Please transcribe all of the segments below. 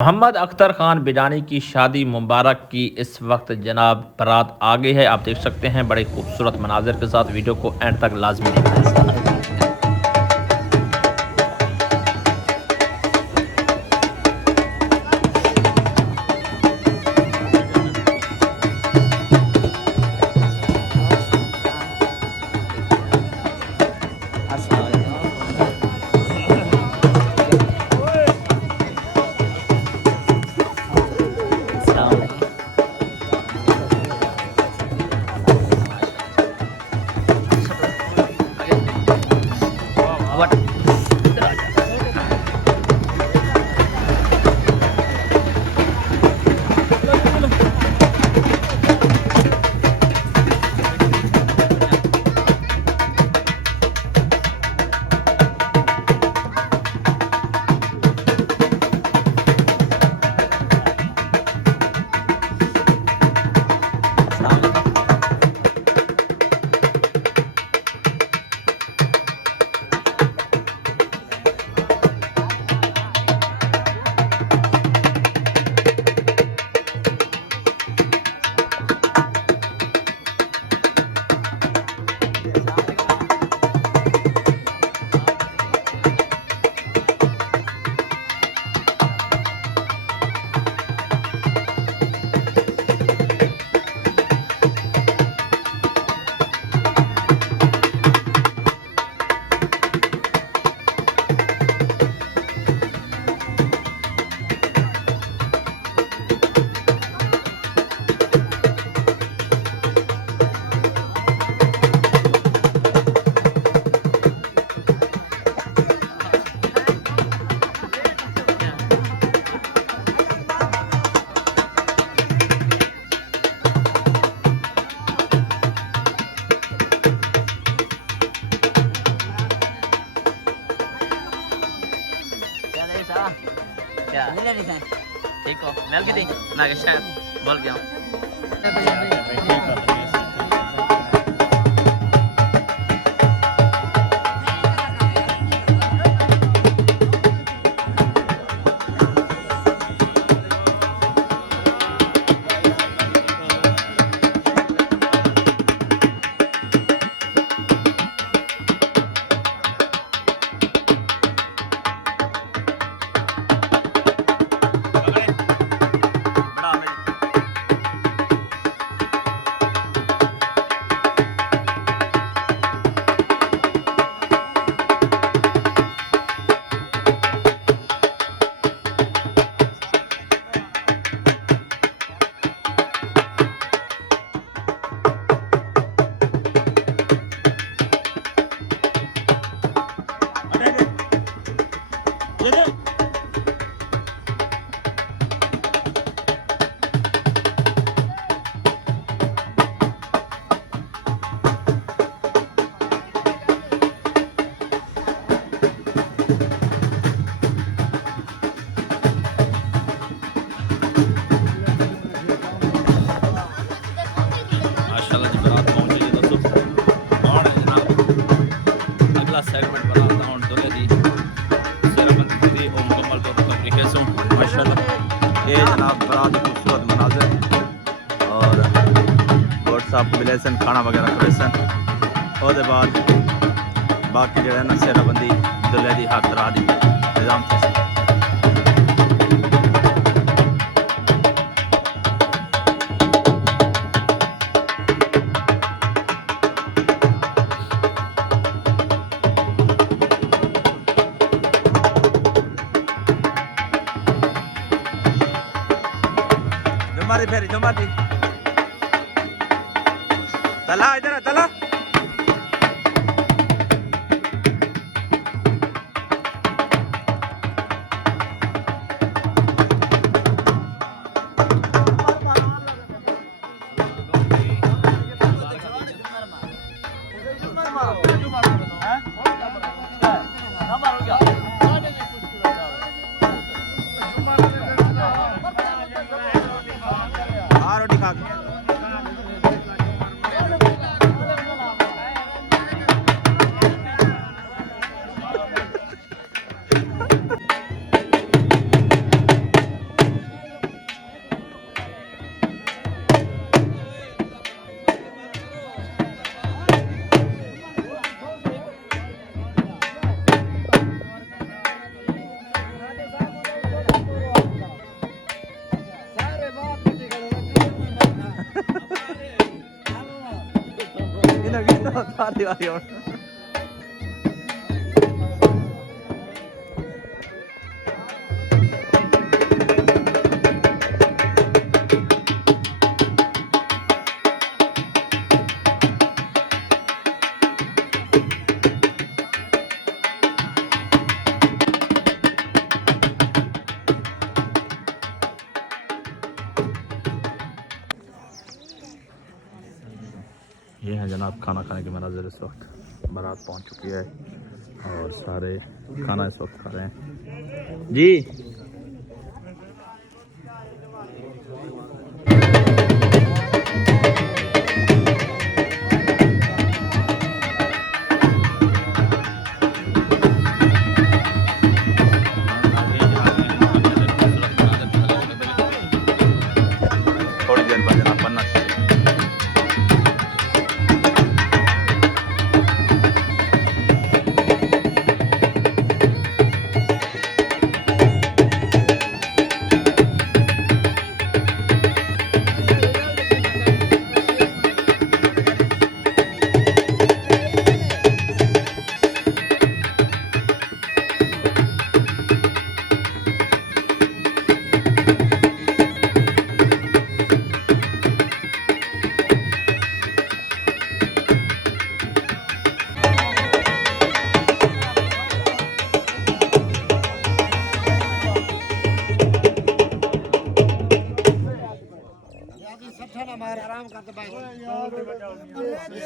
मोहम्मद अख्तर खान बिजानी की शादी मुबारक की इस वक्त जनाब बारात आ गई है। आप देख सकते हैं बड़े खूबसूरत मनाजिर के साथ। वीडियो को एंड तक लाजमी देखें। क्या ठीक हो मिल गई थी मैं शायद बोल गया माशाल्लाह जी बारात पहुंच गई दोस्तों। और जनाब अगला सेगमेंट बारात और दूल्हे दी सेराबंदी दी और मुकम्मल तौर पर तरीके से माशाल्लाह ये जनाब बारात खूबसूरत मनाज़िर और गोट साहब मिले सन खाना वगैरह करे सन और बाद बाकी जो है ना सेराबंदी दूल्हे दी हर तरह दी निज़ाम थे। जमाती फेरी जमाती तला इधर तला रोटी खा वारी वारी और ये है जनाब खाना खाने के मनाजिर। इस वक्त बारात पहुंच चुकी है और सारे खाना इस वक्त खा रहे हैं जी। थोड़ी देर बाद जनाब बनना चाहिए। आराम करते भाई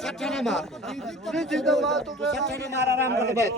सट्ठा मार आराम करते भाई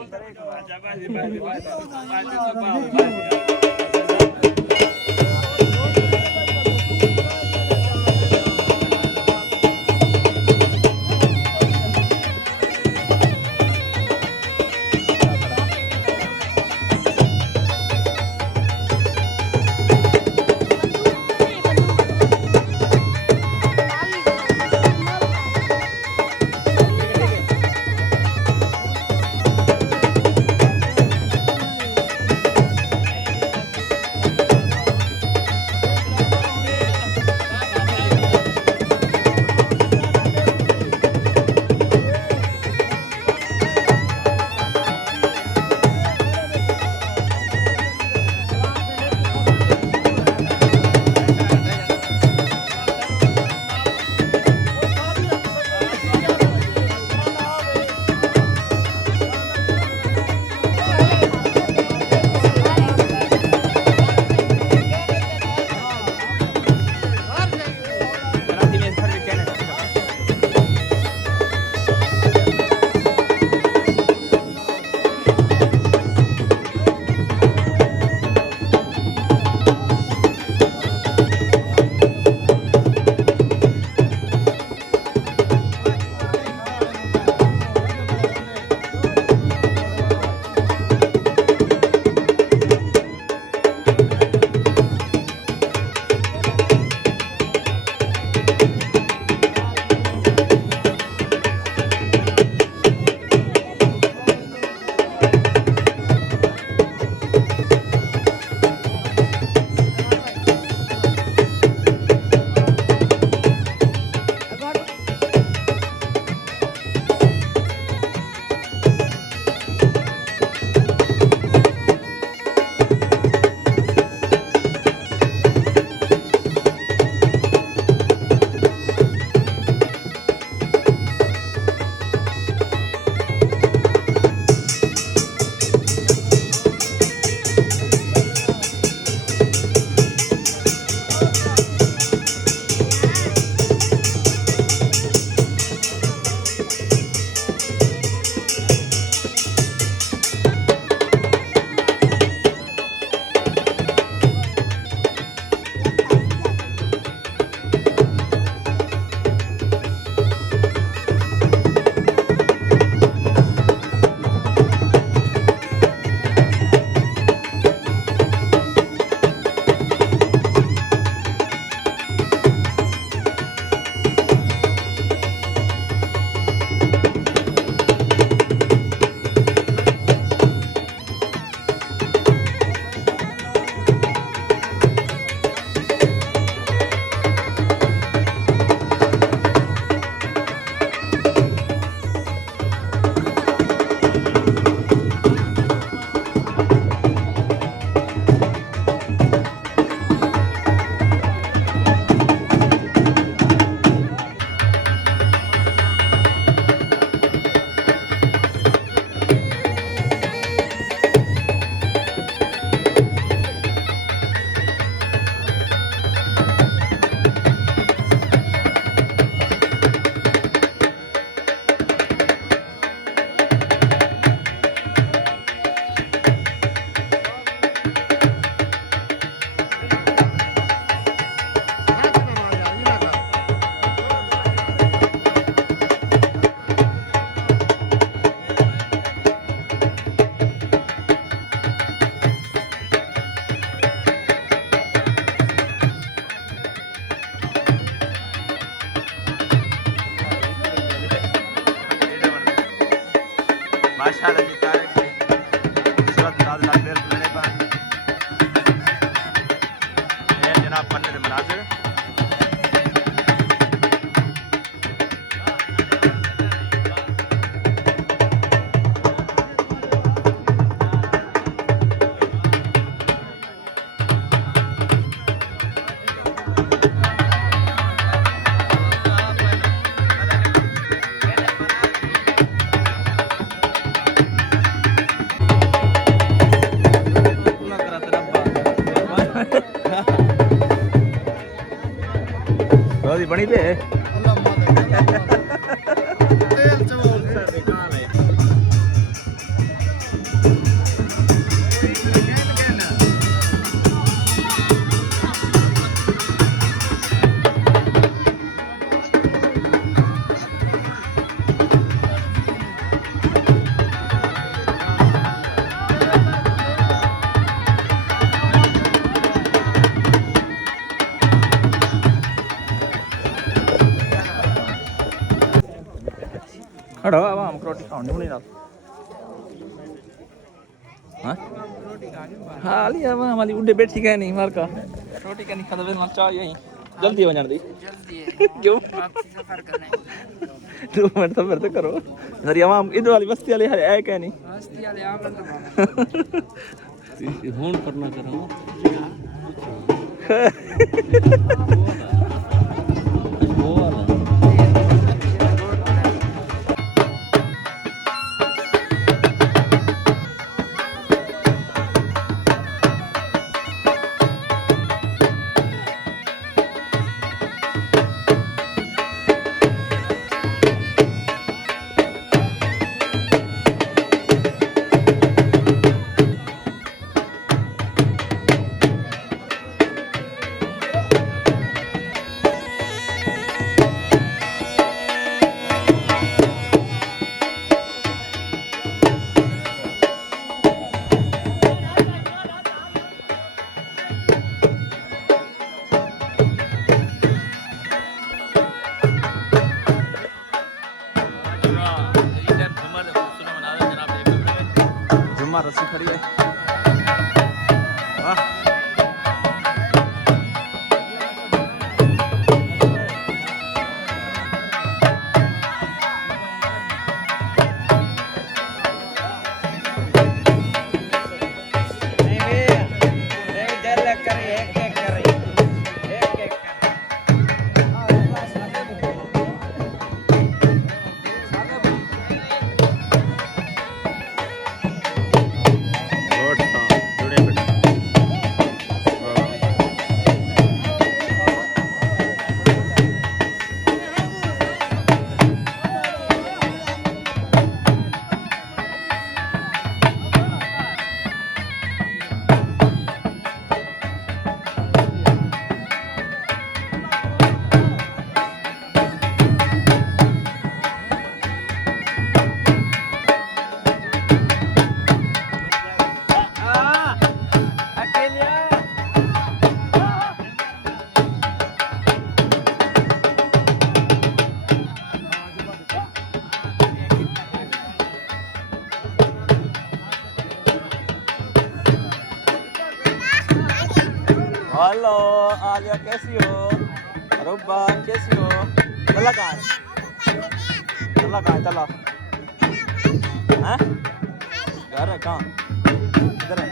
ਦੀ ਬਣੀ ਤੇ ਤੇਲ ਚੋਲ ਹੜੋ ਆਵਾਮ ਰੋਟੀ ਖਾਣ ਨੂੰ ਨਹੀਂ ਨਾਲ ਹਾਂ ਹਾਂ ਲਈ ਆਵਾਮ ਵਾਲੀ ਉੱਡੇ ਬੈਠੀ ਗਏ ਨਹੀਂ ਮਾਰ ਕਾ ਰੋਟੀ ਕਾ ਨਹੀਂ ਖਾਦਾ ਵੇ ਨਾਲ ਚਾਹ ਯਹੀਂ ਜਲਦੀ ਹੋ ਜਾਣ ਦੀ ਜਲਦੀ क्यों वापसी सफर करना है 2 मिनट तो फिर तो करो सर आवाम इधर वाली बस्ती वाले है क्या नहीं बस्ती वाले आप फोन करना करो वो वाला जुम्मा रस्सी खड़ी है वाह हेलो आलिया कैसी हो रुब्बा कैसी हो चला कहाँ है चला हैं घर है कहाँ इधर है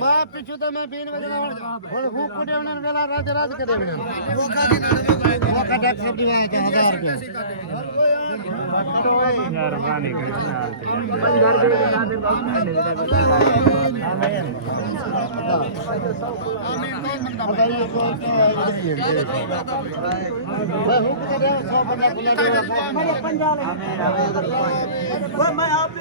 मैं पिछू तो मैं 3 बजे हुन हुक को देवने वेला राज राज के देवने मौका डेक सब्जी वाला के 1000 रुपया मेहरबानी मैं आप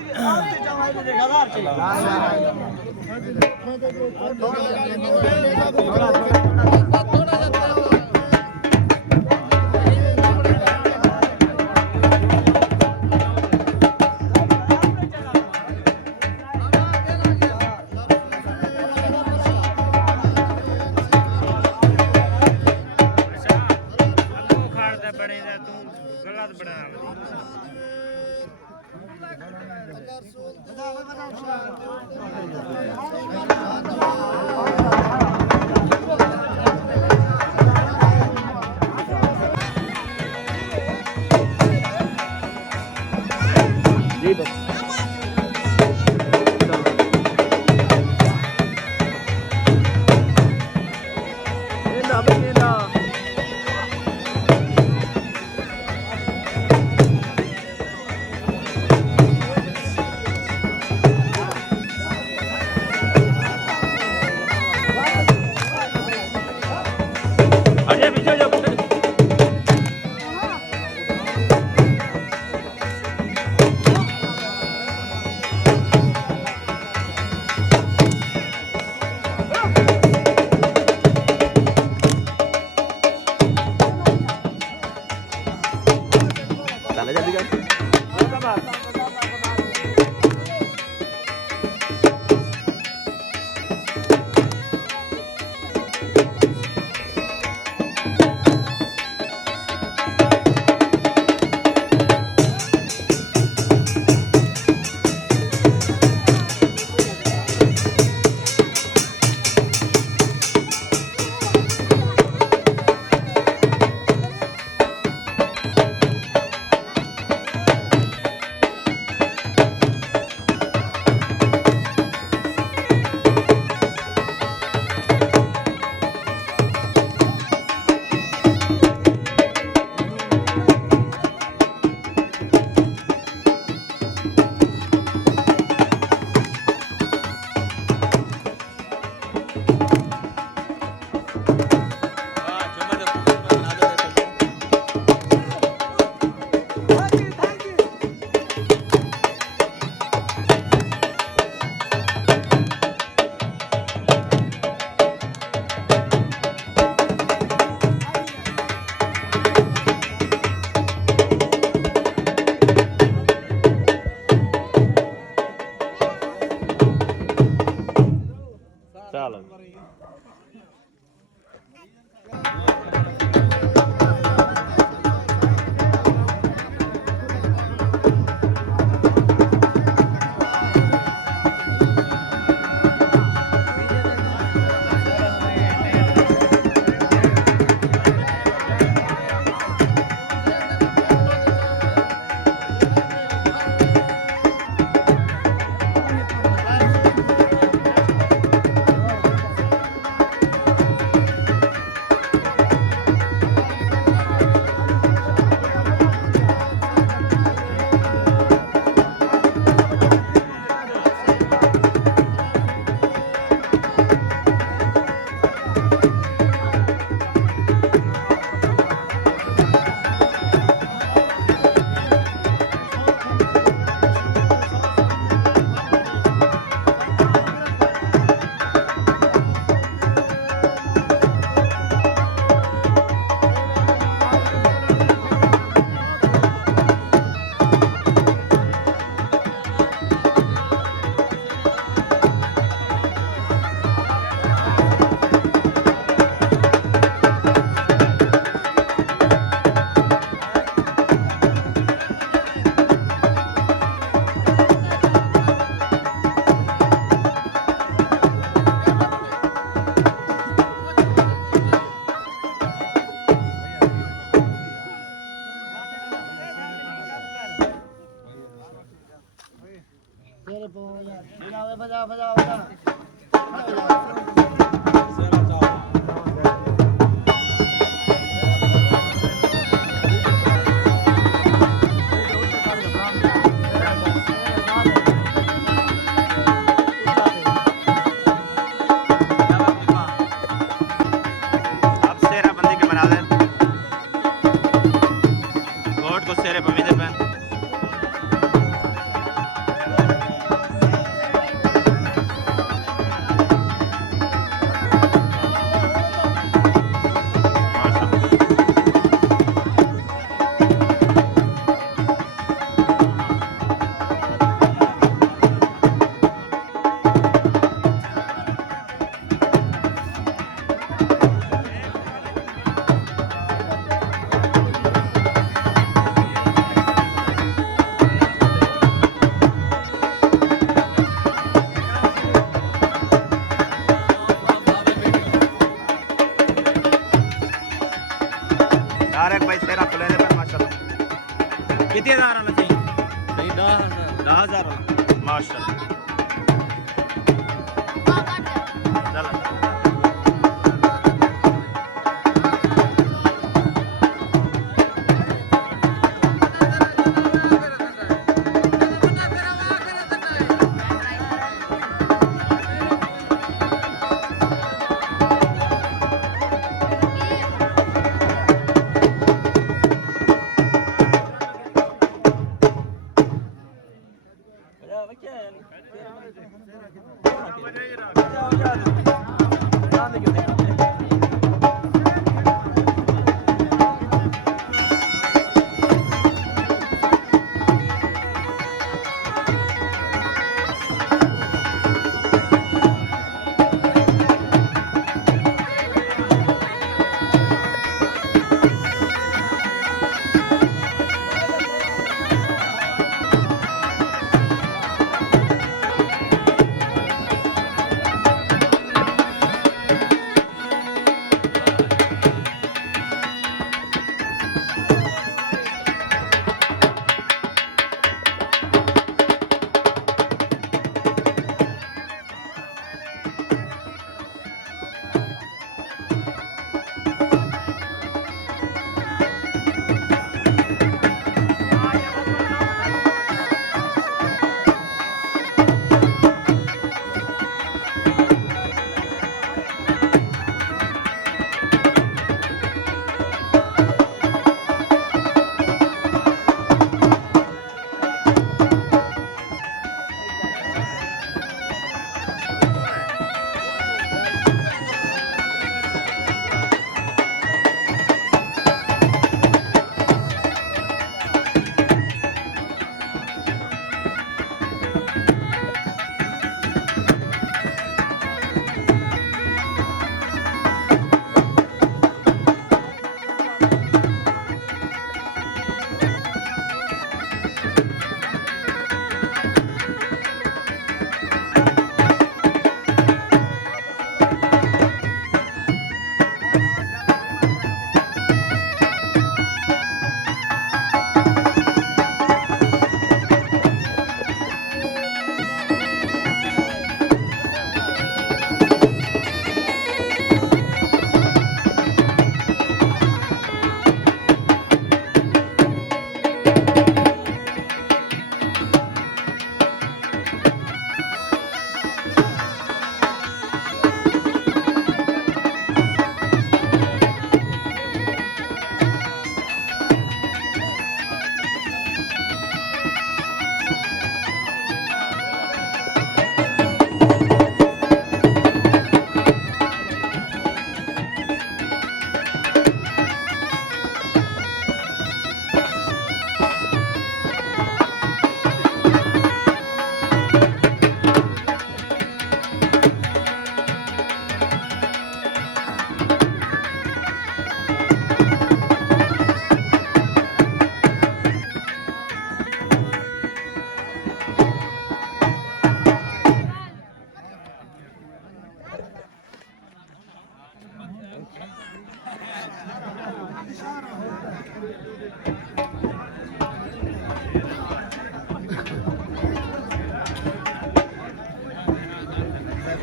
लो तेरे को यार बजा बजा बजा अब सेरा बंदी के बना दे गोट को सेरे पमी दे पे यार एक भाई सेरा खुले दे पे माशाल्लाह कितने हजार वाला चाहिए सही 10,000 वाला माशाल्लाह चलो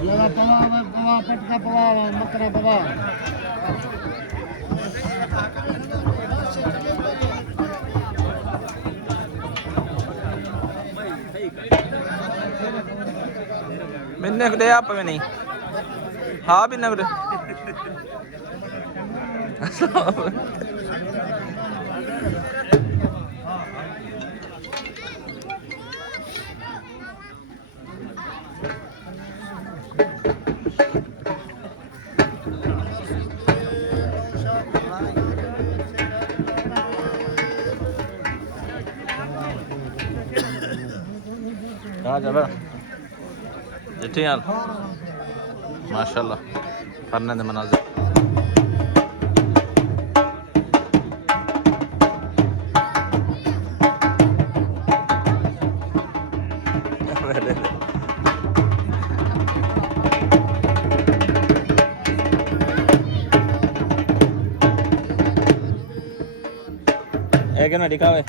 लगा पवा पवा पटका पवा मकरा पवा मैंने दे आप में नहीं हाँ भी नगद यार माशाल्लाह करने दे मनाज़िर एक ना दिखावे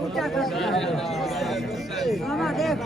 ऊंचा कर मामा देख